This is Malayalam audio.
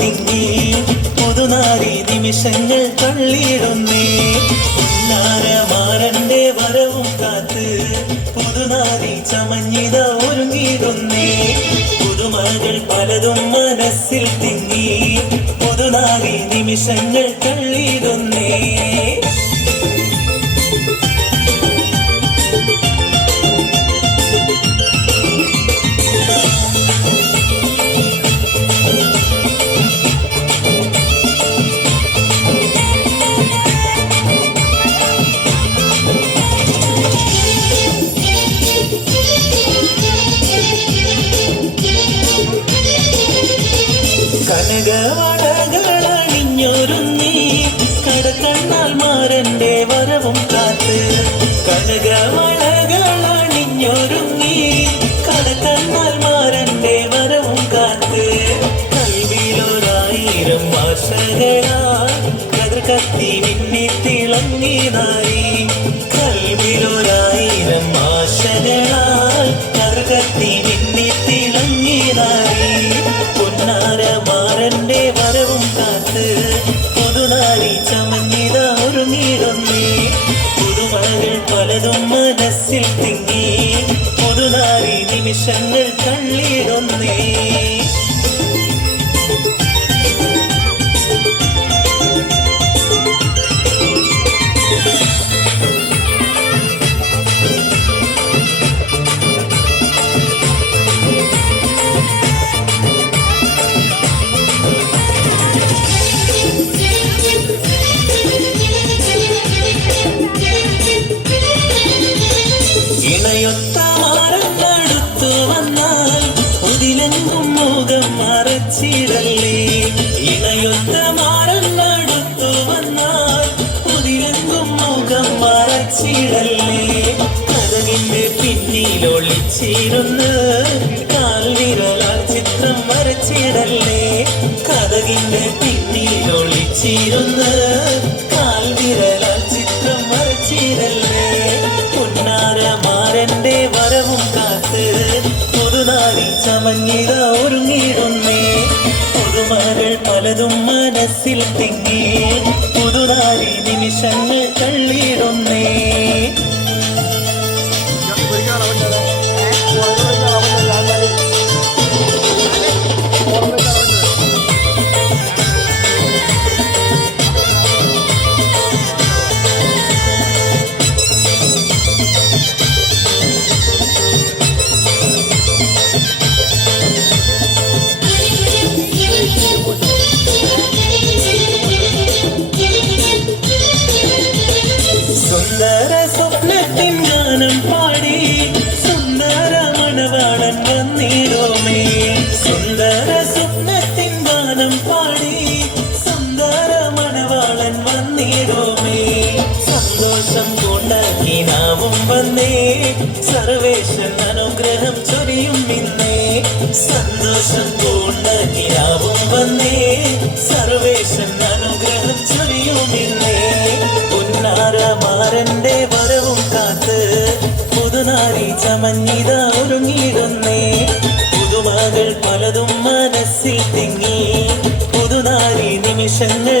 തിങ്ങി പുതുനാരി നിമിഷങ്ങൾ തള്ളിയിടുന്നേ. മാരന്റെ വരവും കാത്ത് പുതുനാരി ചമഞ്ഞിത ഒരുങ്ങിയിടുന്നേ. പുതുമകൾ പലതും മനസ്സിൽ തിങ്ങി പുതുനാരി നിമിഷങ്ങൾ തള്ളിയിടുന്നേ. കനകവളകളണിഞ്ഞൊരുങ്ങി കടക്കണ്ണാൽ മാരന്റെ വരവും കാത്ത്. കനകവളകളണിഞ്ഞൊരുങ്ങി കടക്കണ്ണാൽ മാരന്റെ വരവും കാത്ത്. കൽവിലൊരായിരം ആശകളാൽ കതിർ കത്തി മിന്നി തിളങ്ങി നാരി. കൽവിലൊരായിരം ആശകളാൽ കതിർ കത്തി മിന്നി തിളങ്ങി നാരി. പൊന്നാരമാരന്റെ വരവും കാത്ത് പുതുനാരി ചമഞ്ഞിത ഒരുങ്ങിയിടുന്നേ. പുതുമകൾ പലതും മനസ്സിൽ തിങ്ങി പുതുനാരി നിമിഷങ്ങൾ തള്ളിയിടുന്നേ. ഇണയൊത്ത മാറന്നടുത്തു വന്നാൽ ഉതിലെങ്കും മുഖം മറച്ചിടല്ലേ. ഇണയൊത്ത മാറന്നടുത്തു വന്നാൽ ഉതിലെങ്കും മുഖം മറച്ചിടല്ലേ. കഥകിന്റെ പിന്നിലൊളിച്ചിരുന്ന് കാൽവിരലാൽ ചിത്രം വരച്ചിടല്ലേ. കഥകിന്റെ പിന്നിലൊളിച്ചിരുന്ന് കാൽവിരലാൽ ചിത്രം വരച്ചിടല്ലേ. പൊന്നാരമാരന്റെ വരവും കാത്ത് പുതുനാരി ചമഞ്ഞിത ഒരുങ്ങിയിടുന്നേ. പുതുമകൾ പലതും മനസ്സിൽ തിങ്ങി പുതുനാരി നിമിഷങ്ങൾ തള്ളിയിടുന്നേ. സുന്ദര സ്വപ്നത്തിൻ ഗാനം പാടി സുന്ദര മണവാളൻ വന്നിടുമേ. സുന്ദര സ്വപ്നത്തിൻ ഗാനം പാടി സുന്ദര മണവാളൻ വന്നിടുമേ. സന്തോഷം കൊണ്ടാക്കിനാവും വന്നേ സർവേശൻ അനുഗ്രഹം ചൊരിയും ഇന്നേ. സന്തോഷം കൊണ്ടാക്കിനാവും വന്നേ സർവേശൻ അനുഗ്രഹം ചൊരിയും ഇന്നേ. പൊന്നാരമാരന്റെ വരവും കാത്ത് പുതുനാരി ചമഞ്ഞിത ഒരുങ്ങിയിടുന്നേ. പുതുമകൾ പലതും മനസ്സിൽ തിങ്ങി പുതുനാരി നിമിഷങ്ങൾ